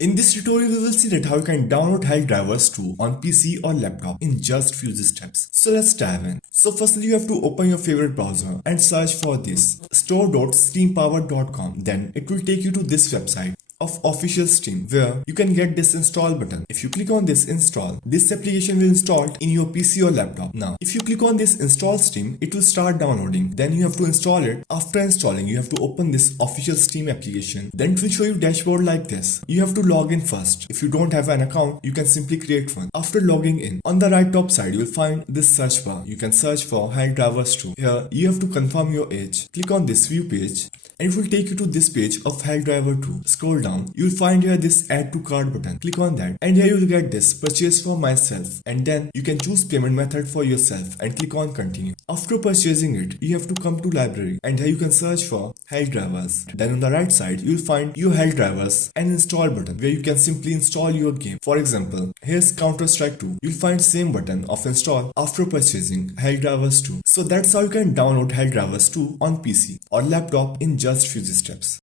In this tutorial, we will see that how you can download Helldivers 2 on PC or laptop in just few steps. So let's dive in. So firstly, you have to open your favorite browser and search for this store.steampower.com. Then it will take you to this website of official Steam where you can get this install button. If you click on this install, this application will install in your PC or laptop. Now, if you click on this install Steam, it will start downloading. Then you have to install it. After installing, you have to open this official Steam application. Then it will show you dashboard like this. You have to log in first. If you don't have an account, you can simply create one. After logging in, on the right top side, you will find this search bar. You can search for Helldivers 2. Here, you have to confirm your age. Click on this view page and it will take you to this page of Helldivers 2. Scroll down, you'll find here this add to cart button. Click on that and here you'll get this purchase for myself, and then you can choose payment method for yourself and click on continue. After purchasing it, you have to come to library and here you can search for Helldivers. Then on the right side, you'll find your Helldivers and install button where you can simply install your game. For example, here's Counter-Strike 2. You'll find same button of install after purchasing Helldivers 2. So that's how you can download Helldivers 2 on PC or laptop in just few steps.